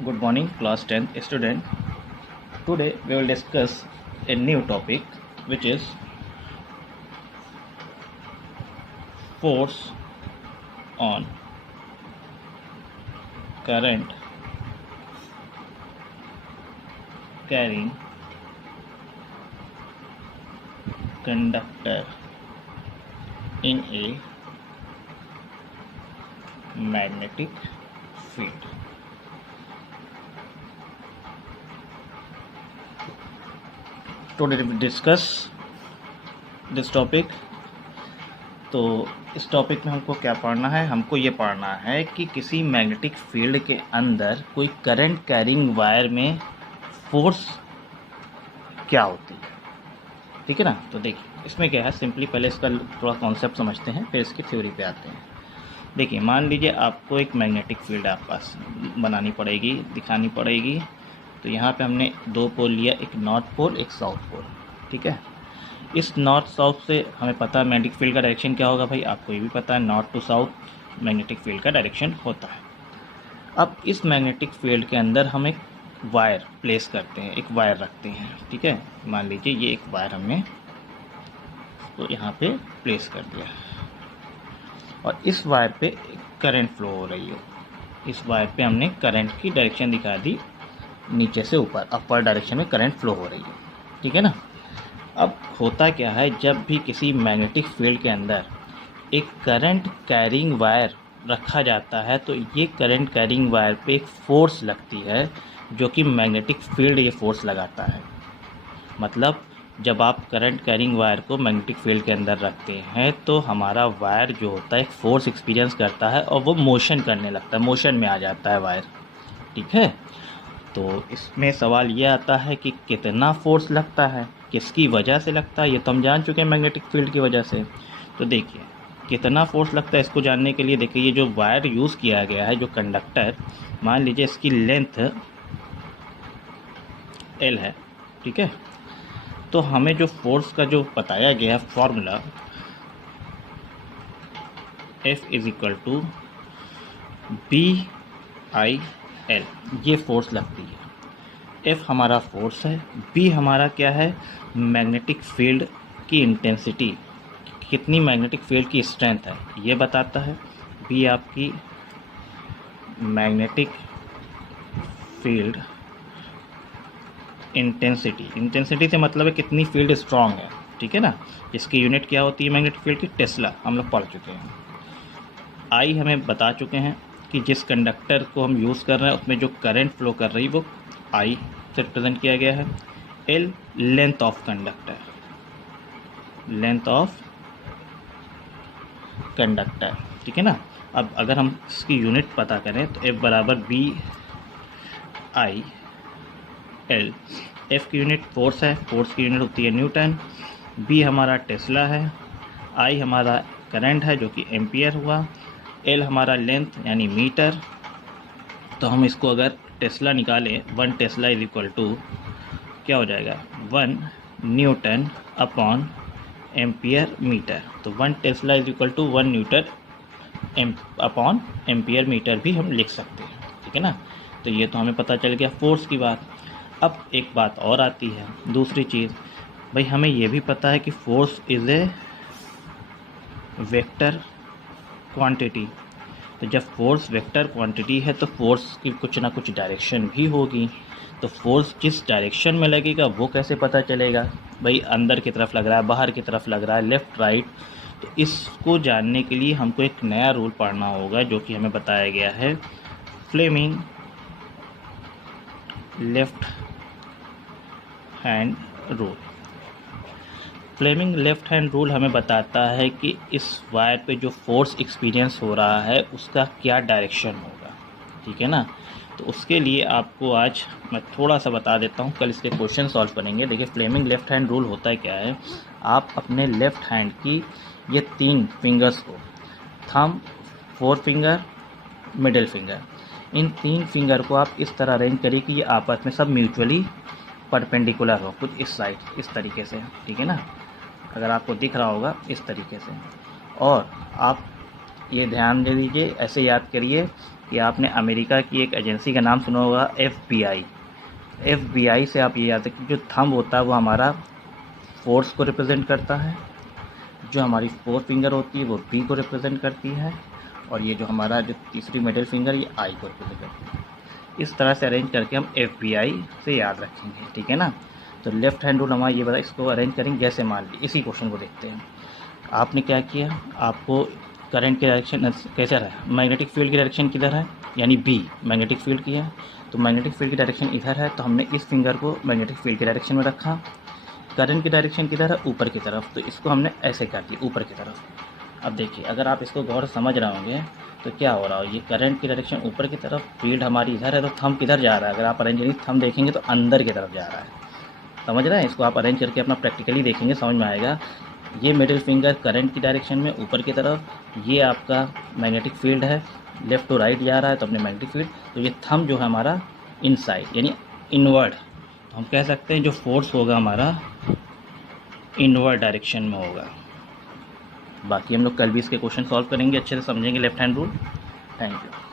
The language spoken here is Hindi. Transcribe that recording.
Good morning, class 10th student. Today we will discuss a new topic which is force on current carrying conductor in a magnetic field. Today we discuss this topic. तो इस टॉपिक में हमको क्या पढ़ना है? हमको ये पढ़ना है कि किसी मैग्नेटिक फील्ड के अंदर कोई करंट कैरिंग वायर में फोर्स क्या होती है, ठीक है ना। तो देखिए इसमें क्या है, सिंपली पहले इसका थोड़ा कॉन्सेप्ट समझते हैं, फिर इसकी थ्योरी पे आते हैं। देखिए मान लीजिए आपको एक मैग्नेटिक फील्ड आपके पास बनानी पड़ेगी, दिखानी पड़ेगी। तो यहाँ पे हमने दो पोल लिया, एक नॉर्थ पोल एक साउथ पोल, ठीक है। इस नॉर्थ साउथ से हमें पता है मैग्नेटिक फील्ड का डायरेक्शन क्या होगा भाई, आपको ये भी पता है, north to south magnetic field का डायरेक्शन होता है। अब इस मैग्नेटिक फील्ड के अंदर हम एक वायर प्लेस करते हैं, एक वायर रखते हैं, ठीक है। मान लीजिए ये एक वायर हमने तो यहाँ पे प्लेस कर दिया और इस वायर पे करंट फ्लो हो रही है। इस वायर पे हमने करंट की डायरेक्शन दिखा दी, नीचे से ऊपर अपर डायरेक्शन में करंट फ्लो हो रही है, ठीक है ना। अब होता क्या है, जब भी किसी मैग्नेटिक फील्ड के अंदर एक करंट कैरिंग वायर रखा जाता है तो ये करंट कैरिंग वायर पे एक फोर्स लगती है जो कि मैग्नेटिक फील्ड ये फोर्स लगाता है। मतलब जब आप करंट कैरिंग वायर को मैग्नेटिक फील्ड के अंदर रखते हैं तो हमारा वायर जो होता है एक फोर्स एक्सपीरियंस करता है और वो मोशन करने लगता है, मोशन में आ जाता है वायर, ठीक है। तो इसमें सवाल ये आता है कि कितना फोर्स लगता है, किसकी वजह से लगता है, ये तो हम जान चुके हैं मैग्नेटिक फील्ड की वजह से। तो देखिए कितना फोर्स लगता है, इसको जानने के लिए देखिए ये जो वायर यूज़ किया गया है, जो कंडक्टर, मान लीजिए इसकी लेंथ L है, ठीक है। तो हमें जो फोर्स का जो बताया गया है फॉर्मूला F = BI/L, ये फोर्स लगती है। F हमारा फोर्स है, B हमारा क्या है, मैग्नेटिक फील्ड की इंटेंसिटी, कितनी मैग्नेटिक फील्ड की स्ट्रेंथ है ये बताता है। B आपकी मैग्नेटिक फील्ड इंटेंसिटी से मतलब है कितनी फील्ड स्ट्रांग है, ठीक है ना। इसकी यूनिट क्या होती है मैग्नेटिक फील्ड की, टेस्ला, हम लोग पढ़ चुके हैं। I हमें बता चुके हैं कि जिस कंडक्टर को हम यूज़ कर रहे हैं उसमें जो करंट फ्लो कर रही है वो I से रिप्रेजेंट किया गया है। L length of conductor, length of conductor, ठीक है ना। अब अगर हम इसकी यूनिट पता करें तो F = BI/L। F की यूनिट फोर्स है, फोर्स की यूनिट होती है न्यूटन। B हमारा टेस्ला है, I हमारा करंट है जो कि एम्पियर हुआ, L हमारा लेंथ यानी मीटर। तो हम इसको अगर टेस्ला निकालें, 1 टेस्ला = क्या हो जाएगा, 1 न्यूटन अपॉन एम्पियर मीटर। तो 1 tesla = 1 newton upon ampere metre भी हम लिख सकते हैं, ठीक है ना। तो ये तो हमें पता चल गया फोर्स की बात। अब एक बात और आती है, दूसरी चीज़ भाई, हमें ये भी पता है कि force is a vector quantity. तो जब फोर्स वेक्टर क्वांटिटी है तो फोर्स की कुछ ना कुछ डायरेक्शन भी होगी। तो फोर्स किस डायरेक्शन में लगेगा वो कैसे पता चलेगा भाई, अंदर की तरफ लग रहा है, बाहर की तरफ लग रहा है, लेफ़्ट राइट। तो इसको जानने के लिए हमको एक नया रूल पढ़ना होगा जो कि हमें बताया गया है, Fleming left hand rule. Fleming left hand rule हमें बताता है कि इस वायर पे जो फोर्स एक्सपीरियंस हो रहा है उसका क्या डायरेक्शन होगा, ठीक है ना। तो उसके लिए आपको आज मैं थोड़ा सा बता देता हूँ, कल इसके क्वेश्चन सॉल्व करेंगे। देखिए फ्लेमिंग लेफ्ट हैंड रूल होता है क्या है, आप अपने लेफ़्ट हैंड की ये 3 फिंगर्स को, थंब, 4 फिंगर, मिडिल फिंगर, इन 3 फिंगर को आप इस तरह अरेंज करिए कि ये आपस में सब म्यूचुअली परपेंडिकुलर हो, कुछ इस साइड, इस तरीके से, ठीक है ना। अगर आपको दिख रहा होगा इस तरीके से। और आप ये ध्यान दे दीजिए, ऐसे याद करिए कि आपने अमेरिका की एक एजेंसी का नाम सुना होगा, FBI। FBI से आप ये याद रखें, जो थंब होता है वो हमारा फोर्स को रिप्रेजेंट करता है, जो हमारी फोर्थ फिंगर होती है वो B को रिप्रेजेंट करती है, और ये जो हमारा जो तीसरी मिडिल फिंगर ये I को रिप्रेजेंट करती है। इस तरह से अरेंज करके हम FBI से याद रखेंगे, ठीक है ना। तो लेफ्ट हैंड रूल हमारा ये बता, इसको अरेंज करेंगे। जैसे मान लीजिए इसी क्वेश्चन को देखते हैं, आपने क्या किया, आपको करंट की डायरेक्शन कैसे रहा है, मैग्नेटिक फील्ड की डायरेक्शन किधर है, यानी B मैग्नेटिक फील्ड की है, तो मैग्नेटिक फील्ड की डायरेक्शन इधर है, तो हमने इस फिंगर को मैग्नेटिक फील्ड की डायरेक्शन में रखा। करंट की डायरेक्शन किधर है, ऊपर की तरफ, तो इसको हमने ऐसे कर दिया ऊपर की तरफ। अब देखिए, अगर आप इसको गौर से समझ रहे होंगे तो क्या हो रहा हो, ये करंट की डायरेक्शन ऊपर की तरफ, फील्ड हमारी इधर है, तो थंब किधर जा रहा है, अगर आप अरेंज थंब देखेंगे तो अंदर की तरफ जा रहा है। समझ रहे हैं, इसको आप अरेंज करके अपना प्रैक्टिकली देखेंगे, समझ में आएगा। ये मिडिल फिंगर करंट की डायरेक्शन में ऊपर की तरफ, ये आपका मैग्नेटिक फील्ड है, लेफ़्ट टू राइट जा रहा है, तो अपने मैग्नेटिक फील्ड, तो ये थंब जो है हमारा इनसाइड यानी इनवर्ड, तो हम कह सकते हैं जो फोर्स होगा हमारा इनवर्ड डायरेक्शन में होगा। बाकी हम लोग कल भी इसके क्वेश्चन सॉल्व करेंगे, अच्छे से समझेंगे left hand rule. Thank you.